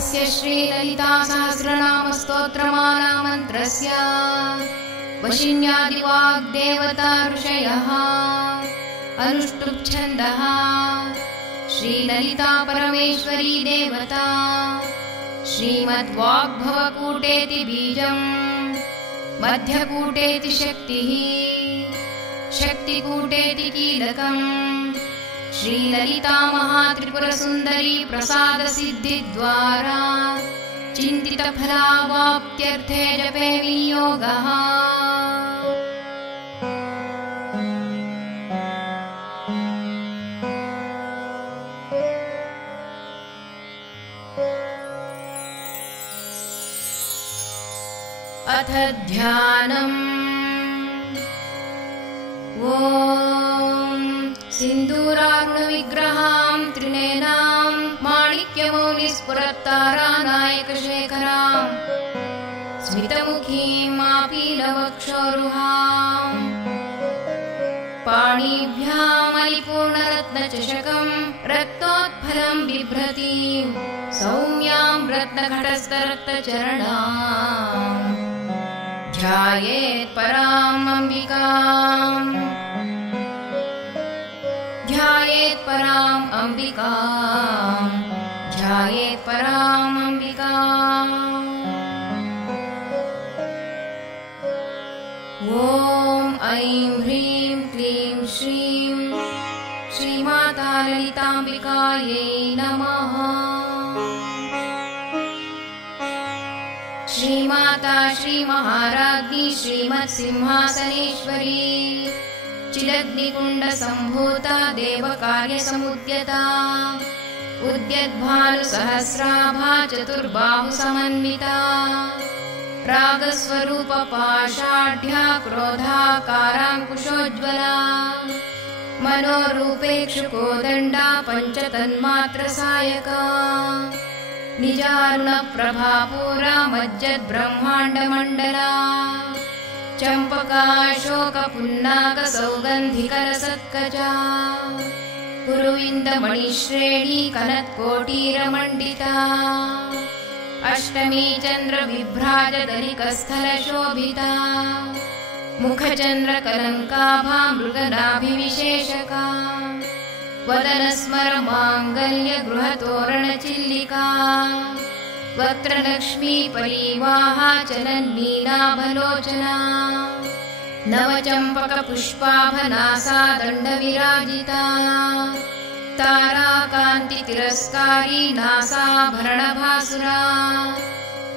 अस्य श्रीललितासहस्रनामस्तोत्रमाला मन्त्रस्य वशिन्यादिवाग्देवता ऋषयः अनुष्टुप्छन्दः श्रीललिता परमेश्वरी देवता श्रीमद्वाग्भवकूटेति बीजम् मध्यकूटेति शक्तिः शक्तिकूटेति कीलकम् श्रीललिता महात्रिपुरसुन्दरी प्रसादसिद्धिद्वारा चिन्तितफलावाप्त्यर्थे जपे विनियोगः। अथ ध्यानम्। ॐ सिन्दूरारुणविग्रहां त्रिनेनां माणिक्यमौलिस्फुरत्तारानायकशेखरां स्मितमुखीं मापीलवक्षोरुहां पाणिभ्यामलिपूर्णरत्नचषकं रक्तोत्फलं बिभ्रतीं सौम्यां रत्नघटस्थरक्तचरणां ध्यायेत् पराम् अम्बिकाम् ध्यायेत् पराम् अम्बिकाम् ध्यायेत् पराम् अम्बिकाम्। ॐ ऐं ह्रीं क्लीं श्रीं श्रीमाता ललिताम्बिकायै नमः। श्रीमाता श्रीमहाराज्ञी श्रीमत्सिंहासनेश्वरी चिलग्निकुण्डसम्भूता देवकार्यसमुद्यता उद्यद्भानुसहस्राभा चतुर्बाहुसमन्विता रागस्वरूपपाषाढ्या क्रोधाकाराङ्कुशोज्ज्वला मनोरूपेक्षुकोदण्डा पञ्चतन्मात्रसायका निजारुणप्रभापूरा मज्जद्ब्रह्माण्डमण्डला चम्पकाशोकपुन्नाकसौगन्धिकरसत्कजा कुरुविन्दमणिश्रेणी कनत्कोटीरमण्डिता अष्टमी चन्द्रविभ्राजदलिकस्थलशोभिता मुखचन्द्रकलङ्काभा मृगनाभिविशेषका वदनस्मरमाङ्गल्यगृहतोरणचिल्लिका वक्त्रलक्ष्मी परीवाहा चलन्मीनाभलोचना नवचम्पकपुष्पाभनासा दण्डविराजिता ताराकान्तितिरस्कारी नासाभरणभासुरा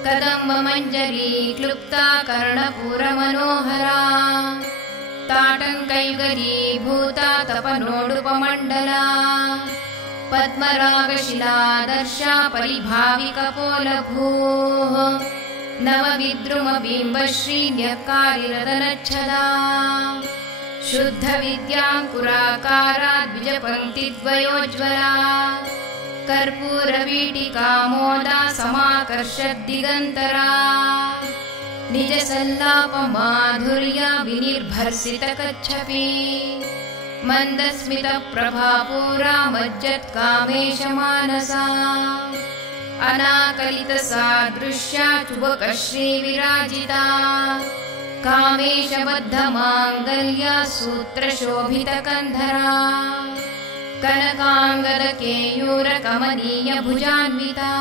कदम्बमञ्जरी क्लुप्ता कर्णपूरमनोहरा ताटङ्कैगरीभूता तपनोडुपमण्डला पद्मरागशिलादर्शा परिभाविकपोलभूः नवविद्रुमबिम्बश्रीन्यकारिरदनच्छदा शुद्धविद्याङ्कुराकारा द्विजपङ्क्तिद्वयोज्ज्वला कर्पूरवीटिकामोदा समाकर्षद्दिगन्तरा निजसल्लापमाधुर्या विनिर्भर्सितकच्छपी मन्दस्मितप्रभापूरा मज्जत्कामेशमानसा अनाकलितसादृश्या चुबकश्रीविराजिता कामेशबद्धमाङ्गल्या सूत्रशोभितकन्धरा कनकाङ्गदकेयूरकमनीयभुजान्विता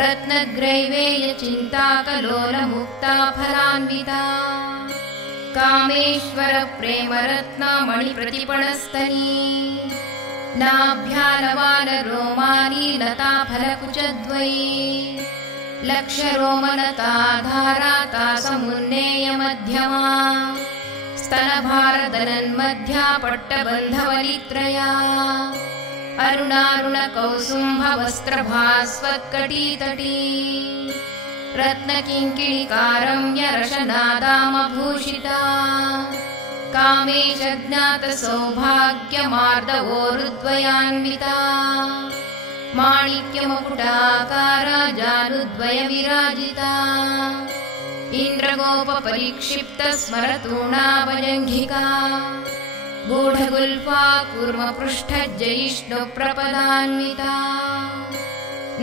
रत्नग्रैवेयचिन्ताकलोलमुक्ता फलान्विता कामेश्वरप्रेमरत्नमणिप्रतिपणस्तनी नाभ्यालवालरोमानी लताफलकुचद्वयी लक्षरोमलताधारा तासमुन्नेयमध्यमा स्तनभारदलन्मध्या पट्टबन्धवलित्रया अरुणारुणकौसुम्भवस्त्रभास्वत्कटीतटी रत्नकिङ्किणिकारम्यरशनादामभूषिता कामेशज्ञातसौभाग्यमार्दवोरुद्वयान्विता माणिक्यमकुटाकारा जानुद्वयविराजिता इन्द्रगोपपरिक्षिप्तस्मरतूणाभजङ्घिका गूढगुल्फा कूर्मपृष्ठज्जयिष्णुप्रपदान्विता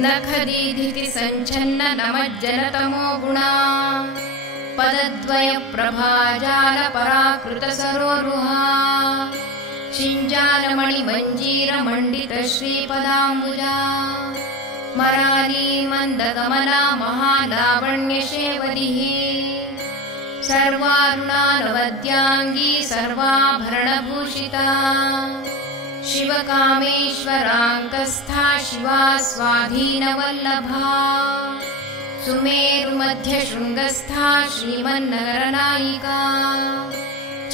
नखदीधिति सञ्छन्न नमज्जनतमो गुणा पदद्वयप्रभाजालपराकृतसरोरुहा शिञ्जालमणिमञ्जीरमण्डितश्रीपदाम्बुजा मरालीमन्दगमना महालावण्यशेवरिः सर्वारुणानवद्याङ्गी सर्वाभरणभूषिता शिवकामेश्वराङ्कस्था शिवा स्वाधीनवल्लभा सुमेरुमध्यशृङ्गस्था श्रीमन्नगरनायिका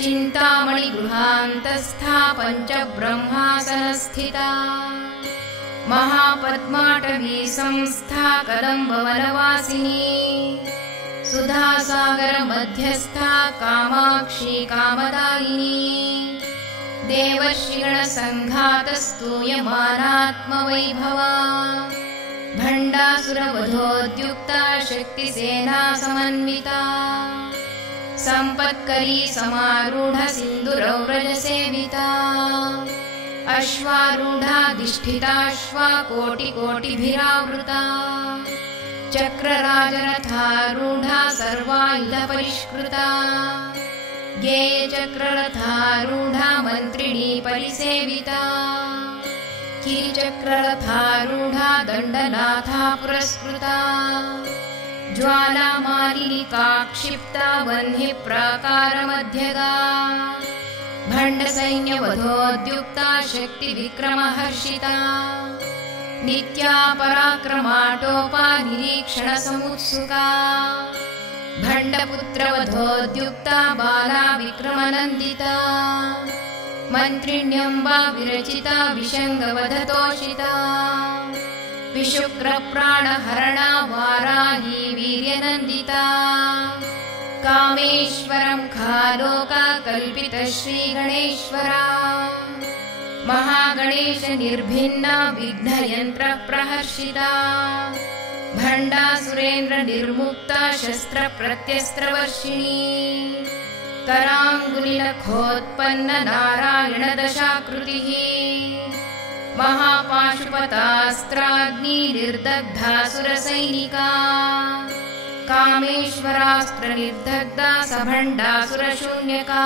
चिन्तामणिगृहान्तस्था पञ्चब्रह्मासनस्थिता महापद्माटवी संस्था कदम्बवनवासिनी सुधासागरमध्यस्था कामाक्षी कामदायिनी देवर्षिगणसङ्घातस्तूयमानात्मवैभवा भण्डासुरवधोद्युक्ता शक्तिसेना समन्विता सम्पत्करी समारूढ सिन्दूरव्रजसेविता अश्वारूढाधिष्ठिताश्वा कोटिकोटिभिरावृता चक्रराजरथारूढा सर्वायुधपरिष्कृता गेयचक्ररथारूढा मन्त्रिणी परिसेविता कीचक्ररथारूढा दण्डनाथा पुरस्कृता ज्वालामालिका क्षिप्ता वह्निप्राकारमध्यगा भण्डसैन्यवधोद्युक्ता शक्तिविक्रमहर्षिता नित्या पराक्रमाटोपा निरीक्षणसमुत्सुका भण्डपुत्रवधोद्युक्ता बाला विक्रमनन्दिता मन्त्रिण्यम्बा विरचिता विशङ्गवधतोषिता विशुक्रप्राणहरणा वाराही वीर्यनन्दिता कामेश्वरं खालोका कल्पितश्रीगणेश्वरा महागणेश निर्भिन्ना विघ्नयन्त्रप्रहर्षिता भण्डासुरेन्द्र निर्मुक्ता शस्त्रप्रत्यस्त्रवर्षिणी कराङ्गुलिनखोत्पन्न नारायणदशाकृतिः महापाशुपतास्त्राग्नि निर्दग्धासुरसैनिका कामेश्वरास्त्रनिर्दग्धा सभण्डासुरशून्यका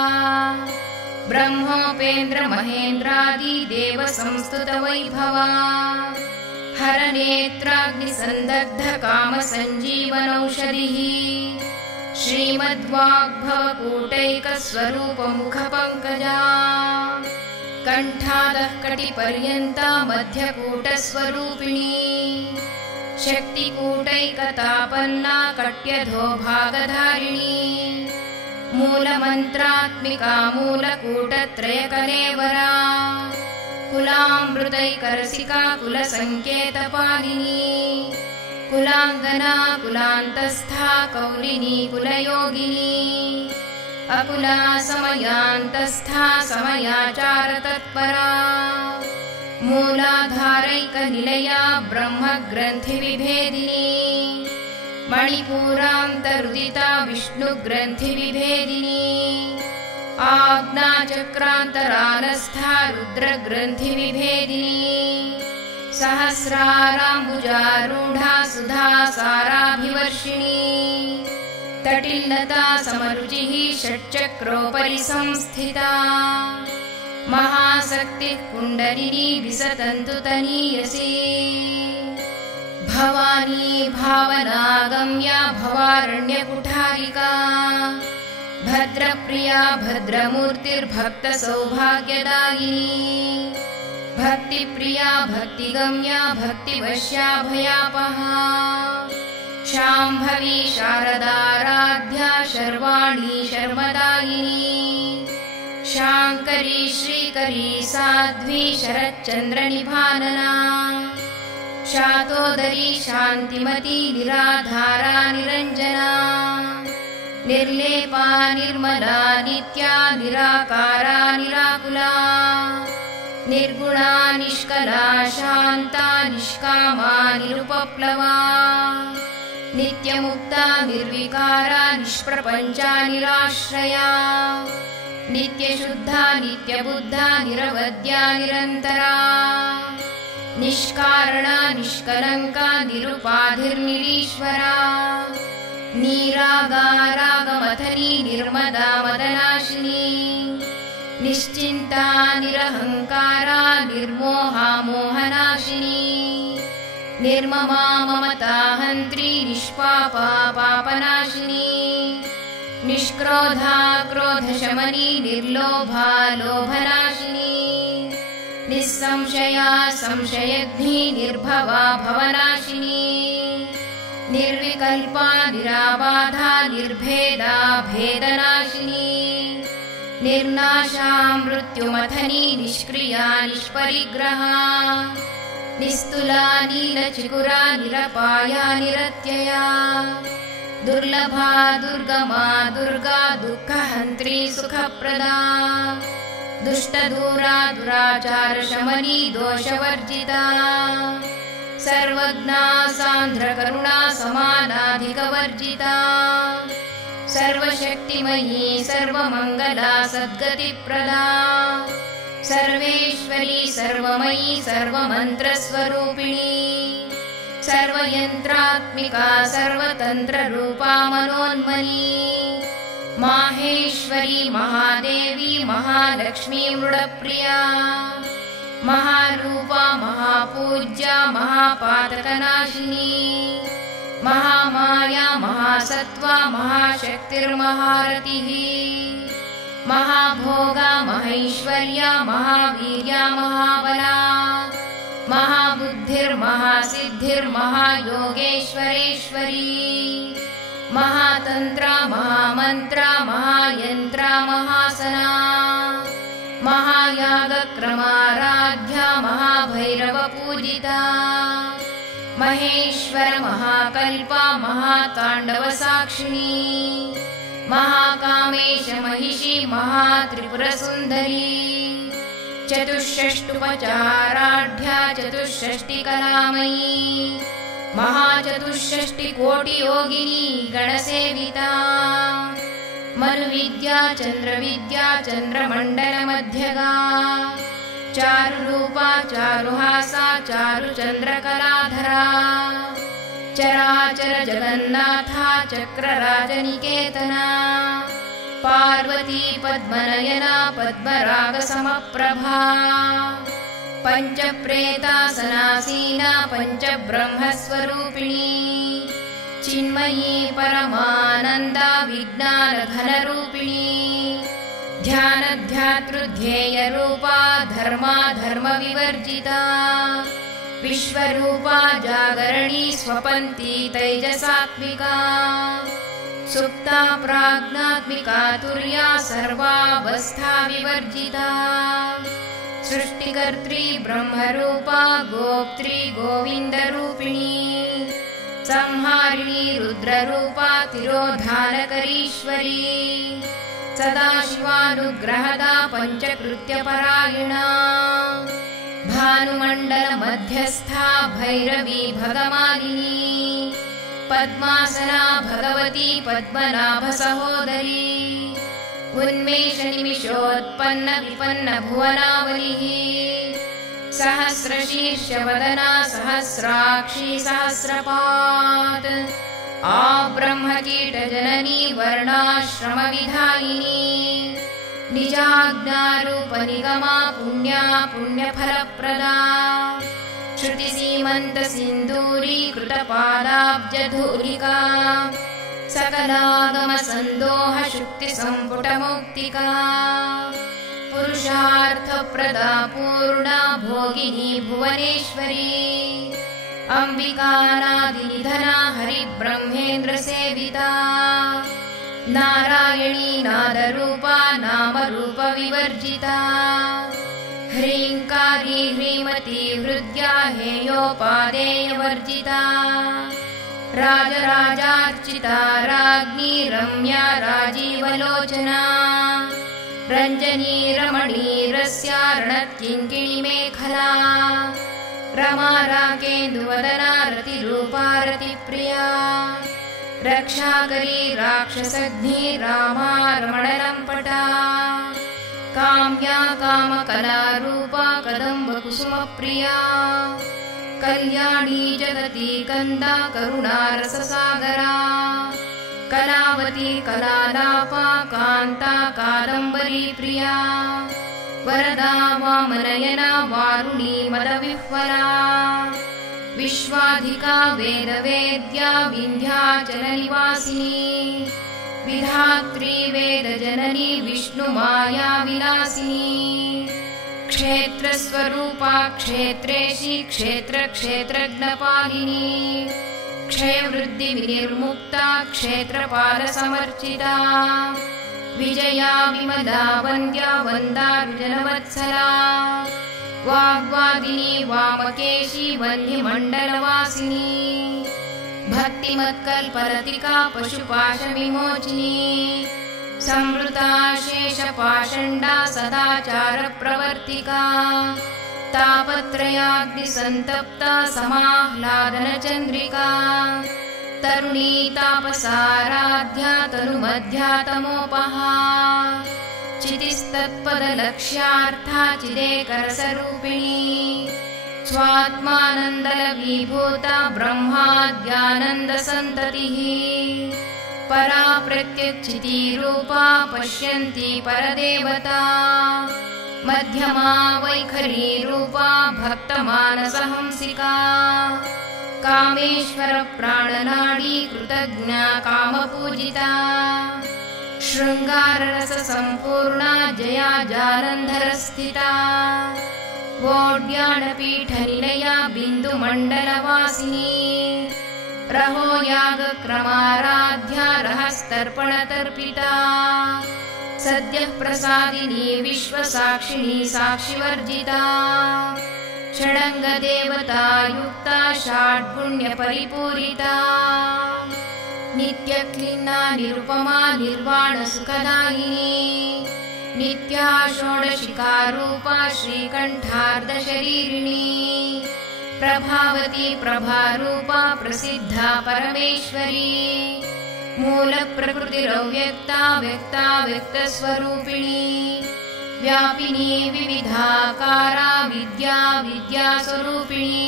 ब्रह्मोपेन्द्र महेन्द्रादि देवसंस्तुतवैभवा हरनेत्राग्निसन्दग्ध कामसञ्जीवनौषधिः श्रीमद्वाग्भवकूटैकस्वरूपमुखपङ्कजा कण्ठादः कटिपर्यन्ता मध्यकूटस्वरूपिणी शक्तिकूटैकतापन्ना कट्यधो भागधारिणी मूलमन्त्रात्मिका मूलकूटत्रयकलेवरा कुलामृतैकरसिका कुलसङ्केतपालिनी कुलाङ्गना कुलान्तस्था कौलिनी कुलयोगिनी अकुला समयान्तस्था समयाचारतत्परा मूलाधारैकनिलया ब्रह्मग्रन्थिविभेदिनी मणिपूरान्तरुदिता विष्णुग्रन्थिविभेदिनी आज्ञाचक्रान्तरालस्था रुद्रग्रन्थिविभेदिनी सहस्राराम्बुजारूढा सुधासाराभिवर्षिणी तटिल्लता समरुचिः षट्चक्रोपरि संस्थिता महाशक्तिः कुण्डलिनी विसतन्तु तनीयसी भवानी भावनागम्या भवारण्यकुठारिका भद्रप्रिया भद्रमूर्तिर्भक्तसौभाग्यदायिनी भक्तिप्रिया भक्तिगम्या भक्तिवश्या भयापहा शाम्भवी शारदाराध्या शर्वाणी शर्मदायिनी शाङ्करी श्रीकरी साध्वी शरच्चन्द्रनिभानना शातोदरी शान्तिमती निराधारा निरञ्जना निर्लेपा निर्मला नित्या निराकारा निराकुला निर्गुणा निष्कला शान्ता निष्कामा निरुपप्लवा नित्यमुक्ता निर्विकारा निष्प्रपञ्चा निराश्रया नित्यशुद्धा नित्यबुद्धा निरवद्या निरन्तरा निष्कारणा निष्कलङ्का निरुपाधिर्निरीश्वरा निरागारागमथनी निर्मदा मदनाशिनी निश्चिन्ता निरहङ्कारा निर्मोहा मोहनाशिनी निर्ममा ममता हन्त्री निष्पापा पापनाशिनी निष्क्रोधा क्रोधशमनी निर्लोभा लोभनाशिनी निस्संशया संशयग्नि निर्भवा भवनाशिनी निर्विकल्पा निराबाधा निर्भेदा भेदनाशिनी निर्नाशा मृत्युमथनी निष्क्रिया निष्परिग्रहा निस्तुला नीलचिकुरा निरपाया निरत्यया दुर्लभा दुर्गमा दुर्गा दुःखहन्त्री सुखप्रदा दुष्टदूरा दुराचारशमनी दोषवर्जिता सर्वज्ञा सान्द्रकरुणा समानाधिकवर्जिता सर्वशक्तिमयी सर्वमङ्गला सद्गतिप्रदा सर्वेश्वरी सर्वमयी सर्वमन्त्रस्वरूपिणी सर्वयन्त्रात्मिका सर्वतन्त्ररूपा मनोन्मनी माहेश्वरी महादेवी महालक्ष्मी मृडप्रिया महारूपा महापूज्या महापातकनाशिनी महामाया महासत्त्वा महाशक्तिर्महारतिः महाभोगा महैश्वर्या महावीर्या महाबला महाबुद्धिर्महासिद्धिर्महायोगेश्वरेश्वरी महातन्त्रा महामन्त्रा महायन्त्रा महासना महायागक्रमाराध्या महाभैरवपूजिता महेश्वर महाकल्पा महाताण्डवसाक्षिणी महाकामेश महिषी महात्रिपुरसुन्दरी चतुष्षष्टुपचाराढ्या चतुष्षष्टिकलामयी महाचतुष्षष्टिकोटियोगिनी गणसेविता मनुविद्या चन्द्रविद्या चन्द्रमण्डलमध्यगा चारुरूपा चारुहासा चारुचन्द्रकलाधरा चराचर जगन्नाथा चक्रराजनिकेतना पार्वती पद्मनयना पद्मरागसमप्रभा पञ्चप्रेतासनासीना पञ्चब्रह्मस्वरूपिणी चिन्मयी परमानन्दा विज्ञानघनरूपिणी ध्यानध्यातृध्येयरूपा धर्मा धर्मविवर्जिता विश्वरूपा जागरणी स्वपन्ती तैजसात्मिका सुप्ता प्राज्ञात्मिका तुर्या सर्वावस्था विवर्जिता सृष्टिकर्त्री ब्रह्मरूपा गोप्त्री गोविन्दरूपिणी संहारिणी रुद्ररूपा तिरोधानकरीश्वरी सदाशिवानुग्रहदा पञ्चकृत्यपरायणा भानुमण्डलमध्यस्था भैरवी भगमालिनी पद्मासना भगवती पद्मनाभसहोदरी उन्मेषनिमिषोत्पन्न विपन्न भुवनावलिः सहस्रशीर्षवदना सहस्राक्षी सहस्रपात् आब्रह्मकीटजननी वर्णाश्रमविधायिनी निजाज्ञारूपनिगमा पुण्या पुण्यफलप्रदा श्रुतिसीमन्तसिन्दूरीकृतपादाब्जधूलिका सकलागमसन्दोहशुक्तिसम्पुटमौक्तिका पुरुषार्थप्रदा पूर्णा भोगिनी भुवनेश्वरी अम्बिकानादिनिधना हरिब्रह्मेन्द्रसेविता नारायणी नादरूपा नामरूपविवर्जिता ह्रीङ्कारी ह्रीमती हृद्या हेयोपादेयवर्जिता राजराजार्चिता राज्ञी रम्या राजीवलोचना रञ्जनी रमणीरस्या रणत्किङ्किणीमेखला रमा राकेन्दुवदना रतिरूपा रतिप्रिया रक्षाकरी राक्षसघ्नी रामा रमणलम्पटा काम्या कामकलारूपा कदम्बकुसुमप्रिया कल्याणी जगती कंदा करुणारससागरा कलावती कलालापा कांता कादंबरी प्रिया वरदा वामनयना वारुणी मदविह्वला विश्वाधिका वेदवेद्या विन्ध्याचलनिवासिनी विधात्री वेदजननी विष्णुमाया विलासिनी क्षेत्रस्वरूपा क्षेत्रेशी क्षेत्रक्षेत्रज्ञपालिनी क्षयवृद्धिविनिर्मुक्ता क्षेत्रपालसमर्चिता विजया विमला वन्द्या वन्दारुजनवत्सला वाग्वादिनी वामकेशी वह्निमण्डलवासिनी भक्तिमत्कल्पलतिका पशुपाशविमोचिनी संवृता शेषपाषण्डा सदाचारप्रवर्तिका तापत्रयाग्निसन्तप्ता समाह्लादनचन्द्रिका तरुणी तापसाराध्या तनुमध्यातमोपहा चितिस्तत्पदलक्ष्यार्था चिदेकरसरूपिणी स्वात्मानन्दलवीभूता ब्रह्माद्यानन्दसन्ततिः परा प्रत्यक्षितिरूपा पश्यन्ती परदेवता मध्यमा वैखरी रूपा भक्तमानसहंसिका कामेश्वर प्राणनाडी कृतज्ञा कामपूजिता शृंगाररस संपूर्णा जया जालन्धरस्थिता वोड्याणपीठनिलया बिन्दुमण्डलवासिनी रहो यागक्रमाराध्या रहस्तर्पणतर्पिता सद्यः प्रसादिनी विश्वसाक्षिणी साक्षिवर्जिता षडङ्गदेवतायुक्ता षड्गुण्यपरिपूरिता नित्यक्लीना निरुपमा निर्वाणसुखदायिनी नित्या षोडशिकारूपा श्रीकण्ठार्धशरीरिणी प्रभावती प्रभारूपा प्रसिद्धा परमेश्वरी मूलप्रकृतिरव्यक्ता व्यक्ता व्यक्तस्वरूपिणी व्यापिनी विविधाकारा विद्या विद्यास्वरूपिणी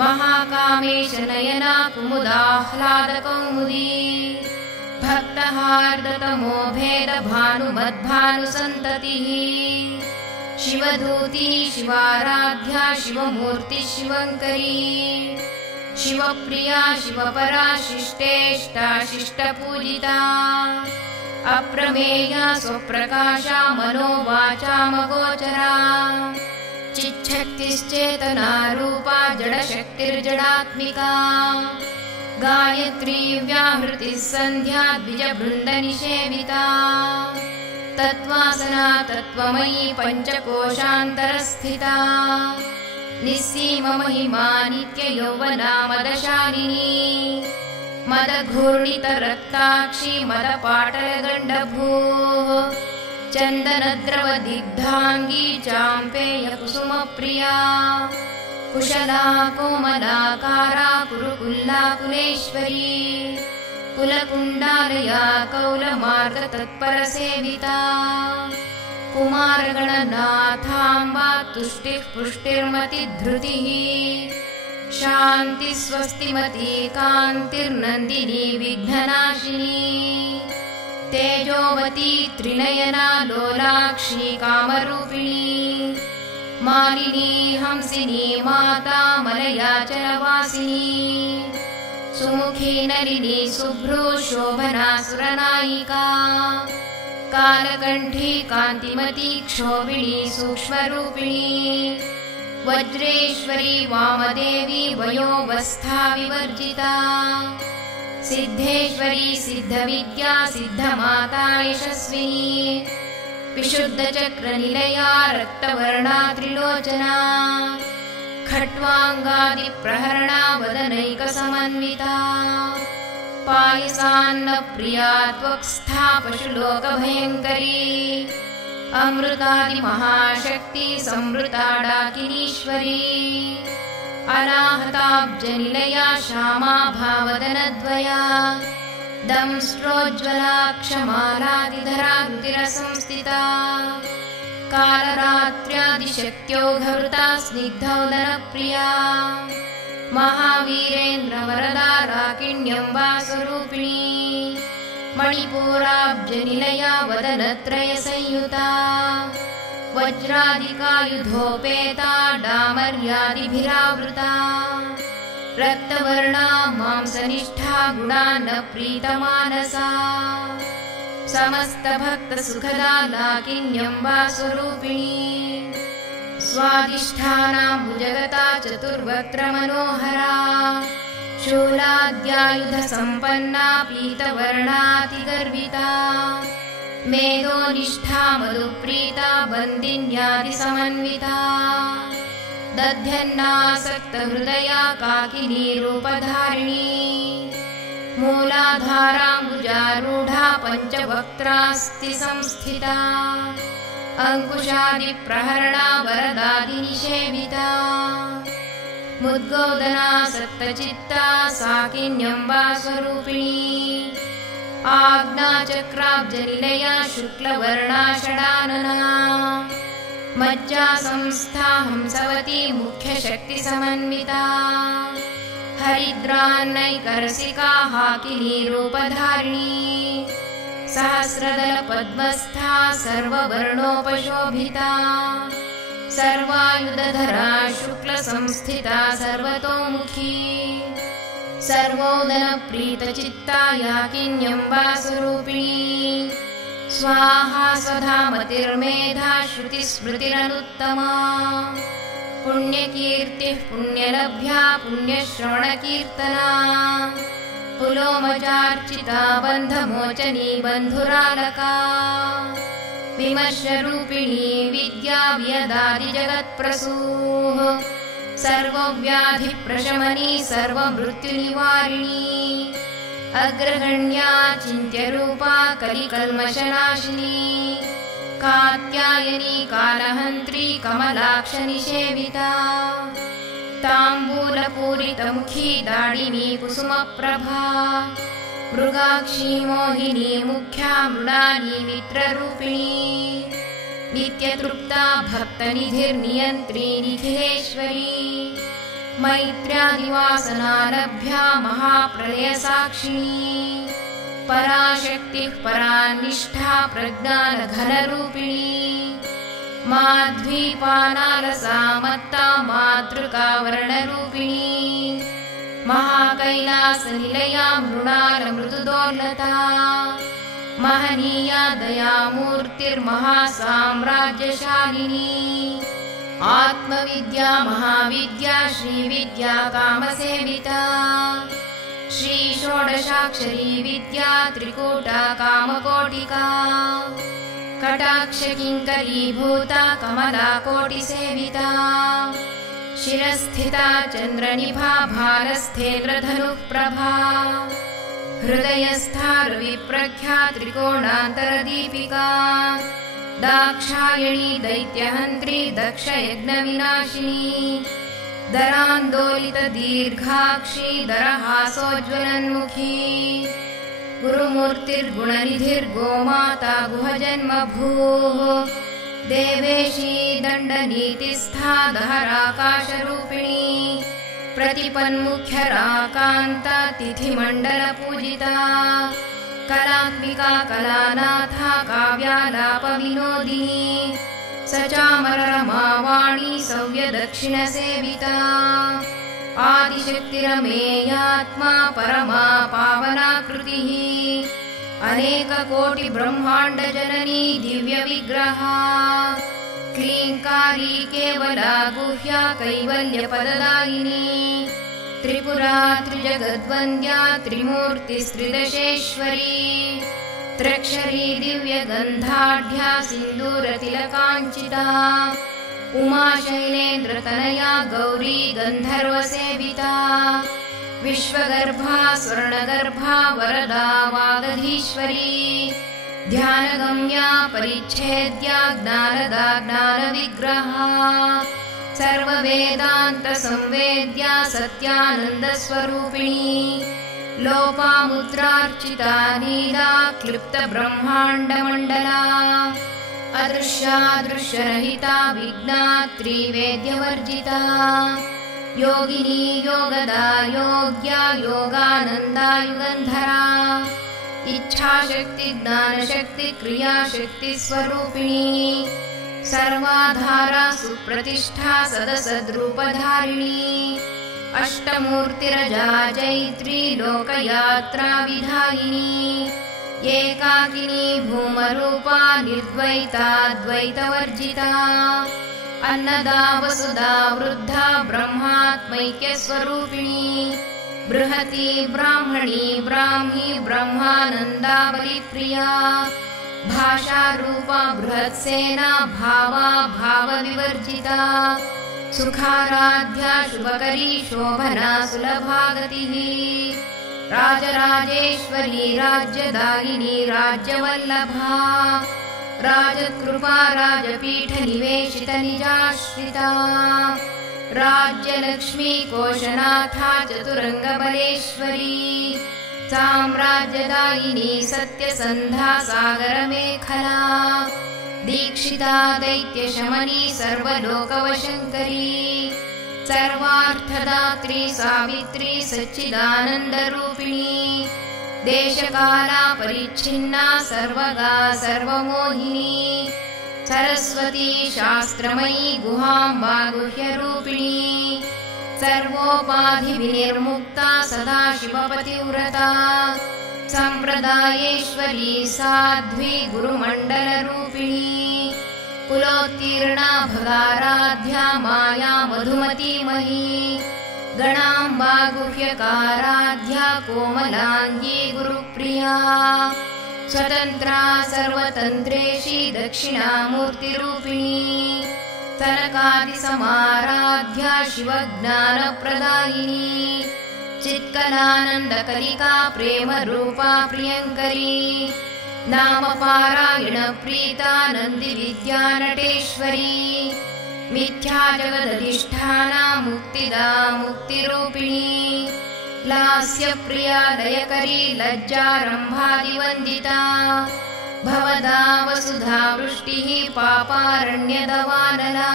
महाकामेशनयना कुमुदाह्लादकौमुदी भक्तहार्दतमो भेदभानुमद्भानुसन्ततिः शिवधूती शिवाराध्या शिवमूर्ति शिवङ्करी शिवप्रिया शिवपरा शिष्टेष्टा शिष्टपूजिता अप्रमेया स्वप्रकाशा मनोवाचामगोचरा चिच्छक्तिश्चेतना रूपा जडशक्तिर्जडात्मिका गायत्री व्याहृतिः सन्ध्या द्विजबृन्दनिषेविता तत्त्वासना तत्त्वमयी पञ्चकोशान्तरस्थिता निस्सीममहिमा नित्ययौवना मदशालिनी मदघूर्णितरक्ताक्षी मदपाटलगण्डभूः चन्दनद्रवदिग्धाङ्गी चाम्पेयकुसुमप्रिया कुशला कोमलाकारा कुरुकुल्लाकुलेश्वरी कुलकुण्डालया कौलमार्गतत्परसेविता कुमारगणनाथाम्बा तुष्टिः पुष्टिर्मतिधृतिः शान्ति स्वस्तिमती कान्तिर्नन्दिनी विघ्ननाशिनी तेजोवती त्रिनयना लोलाक्षी कामरूपिणी मालिनी हंसिनी माता मलयाचलवासिनी सुमुखी नलिनी शुभ्रू शोभना सुरनायिका कालकण्ठी कान्तिमती क्षोभिणी सूक्ष्मरूपिणी वज्रेश्वरी वामदेवी वयोवस्था विवर्जिता सिद्धेश्वरी सिद्धविद्या सिद्धमाता यशस्विनी विशुद्धचक्रनिलया रक्तवर्णा त्रिलोचना खट्वाङ्गादिप्रहरणा वदनैकसमन्विता पायसान्नप्रिया त्वक्स्था पशुलोकभयङ्करी अमृतादिमहाशक्ति संवृता डाकिनीश्वरी अनाहताब्जनिलया श्यामा भावदनद्वया दंष्ट्रोज्ज्वला क्षमालादिधरा रुधिरसंस्थिता कालरात्र्यादिशक्त्योघवृता स्निग्धौदनप्रिया महावीरेन्द्रवरदा राकिण्यम्बा स्वरूपिणी मणिपूराब्जनिलया वदनत्रयसंयुता वज्रादिकायुधोपेता डामर्यादिभिरावृता रक्तवर्णा मांसनिष्ठा गुणान्न प्रीतमानसा समस्तभक्तसुखदा लाकिन्यम्बा स्वरूपिणी स्वादिष्ठानाम्बुजगता चतुर्वक्त्रमनोहरा शूलाद्यायुधसम्पन्ना पीतवर्णातिगर्विता मेधोनिष्ठा मधुप्रीता बन्दिन्यादिसमन्विता दध्यन्नासक्तहृदया काकिनी रूपधारिणी मूलाधाराम्बुजारूढा पञ्चवक्त्रास्ति संस्थिता अंकुशादिप्रहरणा वरदादिनिषेविता मुद्गोदना सप्तचित्ता साकिन्यम्बा स्वरूपिणी आज्ञाचक्राब्जनिलया शुक्लवर्णा षडानना मज्जा संस्था हंसवती मुख्यशक्तिसमन्विता हरिद्रान्नैकरसिका हाकिनी रूपधारिणी सहस्रदलपद्मस्था सर्ववर्णोपशोभिता सर्वायुधधरा शुक्लसंस्थिता सर्वतोमुखी सर्वोदनप्रीतचित्ता याकिन्यम्बा स्वरूपिणी स्वाहा स्वधामतिर्मेधा श्रुतिस्मृतिरनुत्तमा पुण्यकीर्तिः पुण्यलभ्या पुण्यश्रवणकीर्तना पुलोमचार्चिता बन्धमोचनी बन्धुरालका विमर्शरूपिणी विद्या वियदादिजगत्प्रसूः सर्वव्याधिप्रशमनी सर्वमृत्युनिवारिणी अग्रगण्या चिन्त्यरूपा कलिकल्मषनाशिनी कात्यायनी कालहन्त्री कमलाक्षनिषेविता ताम्बूलपूरितमुखी दाडिनी कुसुमप्रभा मृगाक्षी मोहिनी मुख्या मृडानी मित्ररूपिणी नित्यतृप्ता भक्तनिधिर्नियन्त्री निखिलेश्वरी मैत्र्यादिवासनालभ्या महाप्रलयसाक्षिणी पराशक्तिः परानिष्ठा प्रज्ञानघनरूपिणी माध्वीपानालसा मत्ता मातृकावर्णरूपिणी महाकैलासनिलया मृणालमृदुदोर्लता महनीया दयामूर्तिर्महासाम्राज्यशालिनी आत्मविद्या महाविद्या श्रीविद्या कामसेविता श्रीषोडशाक्षरी विद्या त्रिकूटा कामकोटिका कटाक्षकिङ्करीभूता कमलाकोटिसेविता शिरस्थिता चन्द्रनिभा भारस्थेन्द्रधनुः प्रभा हृदयस्था रविप्रख्या त्रिकोणान्तरदीपिका दाक्षायणी दैत्यहन्त्री दक्षयज्ञविनाशिनी दरान्दोलितदीर्घाक्षी दरहासोज्ज्वलन्मुखी गुरुमूर्तिर्गुणनिधिर्गोमाता गुहजन्मभूः देवेशी दण्डनीतिस्था दहराकाशरूपिणी प्रतिपन्मुख्यराकान्ता तिथिमण्डलपूजिता कलात्मिका कलानाथा काव्यालापविनोदिनी सचामररमावाणी सव्यदक्षिणसेविता आदिशक्तिरमेयात्मा परमा पावनाकृतिः अनेककोटिब्रह्माण्डजननी दिव्यविग्रहा क्लीङ्कारी केवला गुह्या कैवल्यपददायिनी त्रिपुरा त्रिजगद्वन्द्या त्रिमूर्तिस्त्रिदशेश्वरी त्र्यक्षरी दिव्यगन्धाढ्या सिन्दूरतिलकाञ्चिता उमाशैलेन्द्रतनया गौरी गन्धर्वसेविता विश्वगर्भा स्वर्णगर्भा वरदा वागधीश्वरी ध्यानगम्या परिच्छेद्या ज्ञानदा ज्ञानविग्रहा सर्ववेदान्तसंवेद्या सत्यानन्दस्वरूपिणी लोपामुद्रार्चिता नीला क्लिप्तब्रह्माण्डमण्डला अदृश्यादृश्यरहिता विज्ञात्री वेद्यवर्जिता योगिनी योगदा योग्या योगानन्दा युगन्धरा इच्छाशक्ति ज्ञानशक्ति क्रियाशक्ति स्वरूपिणी सर्वाधारा सुप्रतिष्ठा सदसद्रूपधारिणी अष्टमूर्तिरजा जैत्री लोकयात्रा विधायिनी एकाकिनी भूमरूपा निर्द्वैताद्वैतवर्जिता अन्नदा वसुधा वृद्धा ब्रह्मात्मैक्यस्वरूपिणी बृहती ब्राह्मणी ब्राह्मी ब्रह्मानन्दा बलिप्रिया भाषारूपा बृहत्सेना भावा भावविवर्जिता सुखाराध्या शुभकरी शोभना सुलभागतिः राजराजेश्वरी राज्यदायिनी राज्यवल्लभा राजकृपा राजपीठनिवेशितनिजाश्रिता राज्यलक्ष्मी कोशनाथा चतुरङ्गबलेश्वरी साम्राज्यदायिनी सत्यसन्धा सागरमेखला दीक्षिता दैत्यशमनी सर्वलोकवशङ्करी सर्वार्थदात्री सावित्री सच्चिदानन्दरूपिणी देशकाला परिच्छिन्ना सर्वगा सर्वमोहिनी सरस्वती शास्त्रमयी गुहाम्बा गुह्यरूपिणी सर्वोपाधिविनिर्मुक्ता सदाशिवपतिव्रता सम्प्रदायेश्वरी साध्वी गुरुमण्डलरूपिणी कुलोत्तीर्णा भगाराध्या माया मधुमतीमही गणाम्बा गुह्यकाराध्या कोमलाङ्गी गुरुप्रिया स्वतन्त्रा सर्वतन्त्रेशी दक्षिणामूर्तिरूपिणी सनकादिसमाराध्या शिवज्ञानप्रदायिनी चित्कलानन्दकलिका प्रेमरूपा प्रियङ्करी नामपारायणप्रीता नन्दिविद्यानटेश्वरी मिथ्या जगदधिष्ठाना मुक्तिदा मुक्तिरूपिणी लास्यप्रिया लयकरी लज्जारम्भादिवन्दिता भवदा वसुधा वृष्टिः पापारण्यदवानला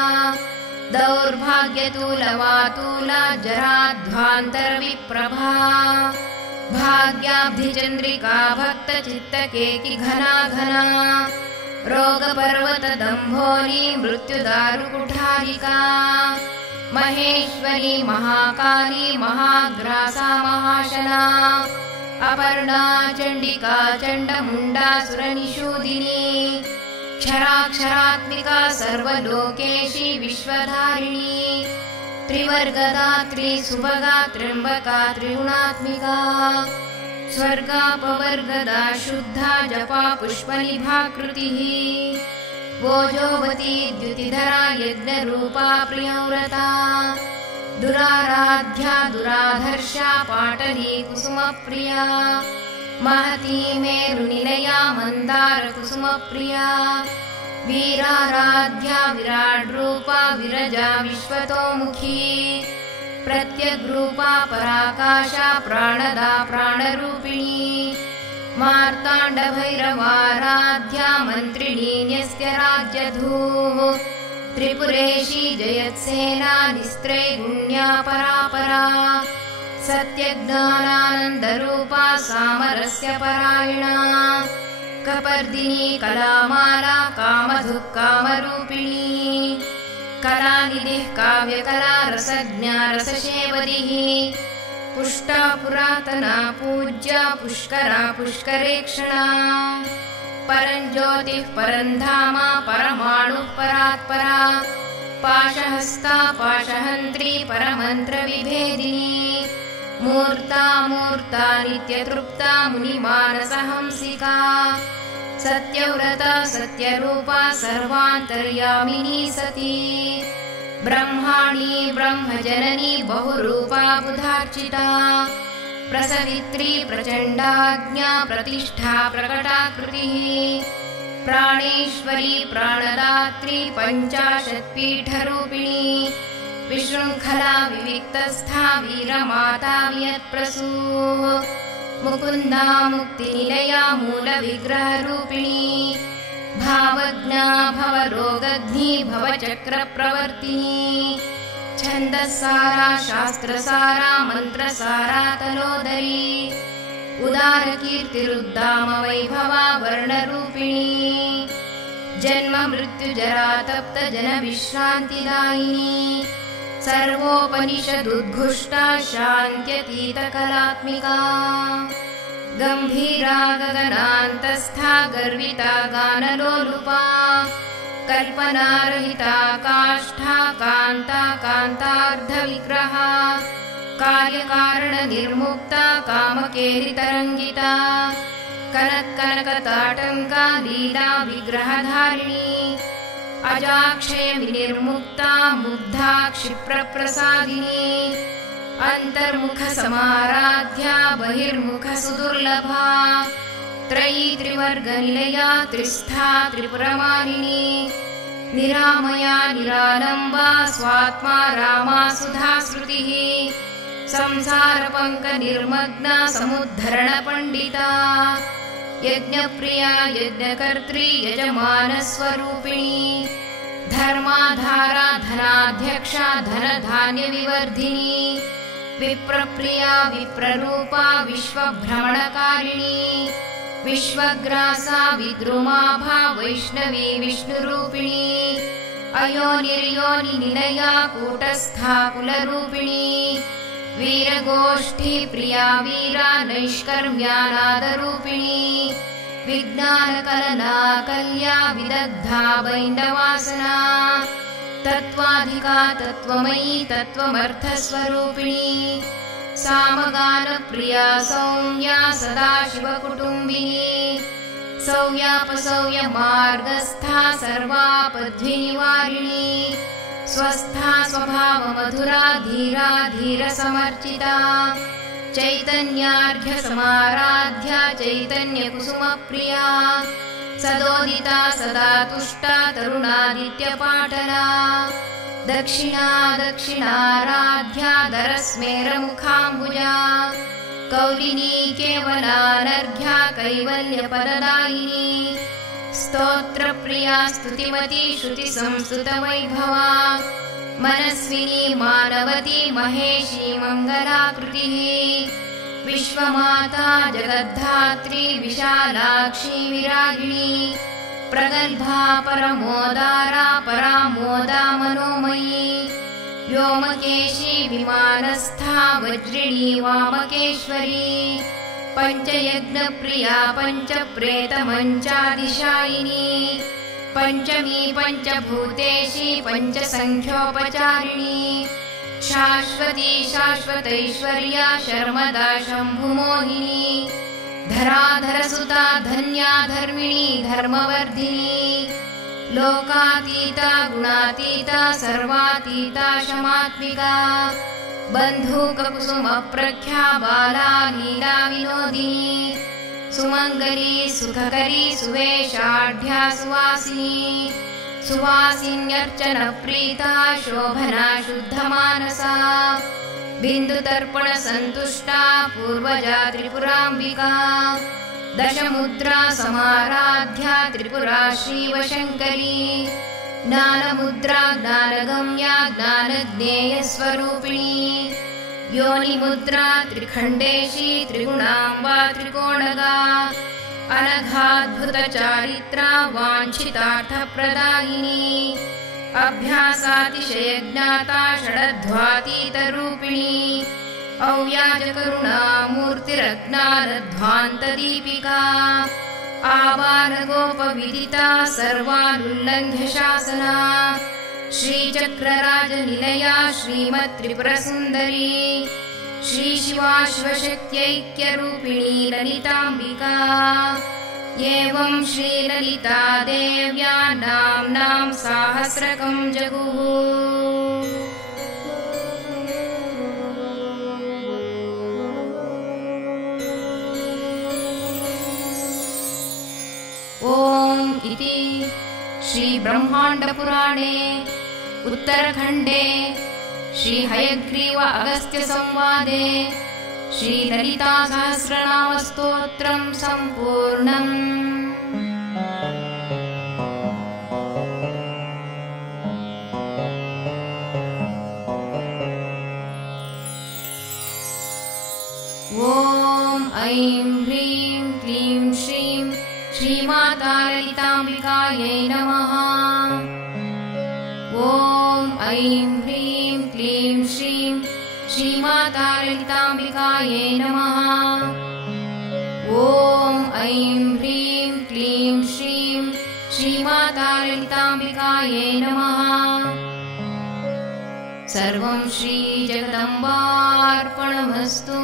दौर्भाग्यतूलवातूला जराध्वान्तरविप्रभा भाग्याब्धिचन्द्रिका भक्तचित्तकेकि घना घना रोगपर्वतदम्भोली मृत्युदारुकुठारिका महेश्वरी महाकाली महाग्रासा महाशना अपर्णा चण्डिका चण्डमुण्डासुरनिषूदिनी क्षराक्षरात्मिका सर्वलोकेशी विश्वधारिणी त्रिवर्गदात्री सुभगा त्र्यम्बका त्रिगुणात्मिका स्वर्गापवर्गदा शुद्धा जपा पुष्पनिभाकृतिः भोजोवती द्युतिधरा यज्ञरूपा प्रियव्रता दुराराध्या दुराधर्षा पाटली कुसुमप्रिया महती मेरुनिलया मन्दारकुसुमप्रिया वीराराध्या विराड्रूपा विरजा विश्वतोमुखी प्रत्यग्रूपा पराकाशा प्राणदा प्राणरूपिणी मार्ताण्डभैरवाराध्या मन्त्रिणी न्यस्त्यराज्यधूः त्रिपुरेशी जयत्सेना निस्त्रैगुण्या परापरा सत्यज्ञानानन्दरूपा सामरस्यपरायणा कपर्दिनी कलामाला कामधुक्कामरूपिणी कलानिधिः काव्यकला रसज्ञा रसशेवरिः पुष्टा पुरातना पूज्या पुष्करा पुष्करेक्षणा परञ्ज्योतिः परन्धामा परमाणुः परात्परा पाशहस्ता पाशहन्त्री परमन्त्रविभेदिनी मूर्ता मूर्ता नित्यतृप्ता मुनिमानसहंसिका सत्यव्रता सत्यरूपा सर्वान्तर्यामिनी सती ब्रह्माणी ब्रह्मजननी बहुरूपा बुधार्चिता प्रसवित्री प्रचण्डाज्ञा प्रतिष्ठा प्रकटाकृतिः प्राणेश्वरी प्राणदात्री पञ्चाशत्पीठरूपिणी विशृङ्खला विविक्तस्था वीरमाता वियत्प्रसूः मुकुन्दा मुक्तिनिलया मूलविग्रहरूपिणी भावज्ञा भवरोगग्नी भवचक्रप्रवर्तिनी छन्दस्सारा शास्त्रसारा मन्त्रसारा तलोदरी उदारकीर्तिरुद्दाम वैभवा वर्णरूपिणी जन्म मृत्युजरा तप्त जन विश्रान्तिदायिनी सर्वोपनिषदुद्घुष्टा शान्त्यतीतकलात्मिका गम्भीरा गगनान्तस्था गर्विता गानलोलुपा कल्पनारहिता काष्ठा कान्ता कान्तार्धविग्रहा कार्यकारणनिर्मुक्ता कामकेलितरङ्गिता कनत्कनकताटङ्का लीला विग्रहधारिणी अजाक्षयविनिर्मुक्ता मुग्धा क्षिप्रप्रसादिनी अन्तर्मुखसमाराध्या बहिर्मुखसुदुर्लभा त्रयी त्रिवर्गनिलया त्रिस्था त्रिपुरमालिनी निरामया निरालम्बा स्वात्मा रामा सुधाश्रुतिः संसारपङ्कनिर्मग्ना समुद्धरणपण्डिता यज्ञप्रिया यज्ञकर्त्री यजमानस्वरूपिणी धर्माधारा धनाध्यक्षा धनधान्यविवर्धिनी विप्रप्रिया विप्ररूपा विश्वभ्रमणकारिणी विश्वग्रासा विद्रुमाभा वैष्णवी विष्णुरूपिणी अयोनिर्योनिनिलया कूटस्था कुलरूपिणी वीरगोष्ठी प्रिया वीरा नैष्कर्म्यानादरूपिणी विज्ञानकलना कल्या विदग्धा बैन्दवासना तत्त्वाधिका तत्त्वमयी तत्त्वमर्थस्वरूपिणी सामगानप्रिया सौम्या सदाशिवकुटुम्बिनी सौव्यापसौव्यमार्गस्था सर्वापद्विनिवारिणी स्वस्था स्वभावमधुरा धीरा धीरसमर्चिता चैतन्यार्घ्यसमाराध्या चैतन्यकुसुमप्रिया सदोदिता सदा तुष्टा तरुणादित्यपाटला दक्षिणा दक्षिणाराध्या दरस्मेरमुखाम्बुजा कौलिनी केवलानर्घ्या कैवल्यपददायिनी स्तोत्रप्रिया स्तुतिमती श्रुतिसंस्तुतवैभवा मनस्विनी मानवती महेशी मङ्गलाकृतिः विश्वमाता जगद्धात्री विशालाक्षी विरागिणी प्रगल्भा परमोदारा परामोदा मनोमयी व्योमकेशी विमानस्था वज्रिणी वामकेश्वरी पञ्चयज्ञप्रिया पञ्चप्रेतमञ्चादिशायिनी पञ्चमी पञ्चभूतेशी पञ्चसङ्ख्योपचारिणी शाश्वती शाश्वतैश्वर्या शर्मदा शम्भुमोहिनी धराधरसुता धन्या धर्मिणी धर्मवर्धिनी लोकातीता गुणातीता सर्वातीता शमात्मिका बन्धूककुसुमप्रख्या बाला लीला विनोदिनी सुमङ्गली सुखकरी सुवेशाढ्या सुवासिनी सुवासिन्यर्चनप्रीता शोभना शुद्धमानसा बिन्दुतर्पणसन्तुष्टा पूर्वजा त्रिपुराम्बिका दशमुद्रा समाराध्या त्रिपुरा श्रीवशङ्करी ज्ञानमुद्रा ज्ञानगम्या ज्ञानज्ञेयस्वरूपिणी योनिमुद्रा त्रिखण्डेशी त्रिगुणाम्बा त्रिकोणगा अनघाद्भुतचारित्रा वाञ्छितार्थप्रदायिनी अभ्यासातिशयज्ञाता षडध्वातीतरूपिणी अव्याजकरुणामूर्तिरज्ञानध्वान्तदीपिका आबालगोपविदिता सर्वानुल्लङ्घ्य शासना श्रीचक्रराजनिलया श्रीमत्त्रिपुरसुन्दरी श्रीशिवाश्वशक्त्यैक्यरूपिणी ललिताम्बिका एवं श्रीललिता देव्या नाम्नां साहस्रकं जगुः ॐ इति श्रीब्रह्माण्डपुराणे उत्तरखण्डे श्रीहयग्रीव अगस्त्यसंवादे श्रीललितासहस्रनामस्तोत्रं सम्पूर्णम्। ऐं ह्रीं क्लीं श्रीं श्रीमाता ललिताम्बिकायै नमः। ॐ ऐं ह्रीं क्लीं श्रीं श्रीमाता ललिताम्बिकायै नमः। ॐ ऐं ह्रीं क्लीं श्रीं श्रीमाता ललिताम्बिकायै नमः। सर्वं श्रीजगदम्बार्पणमस्तु।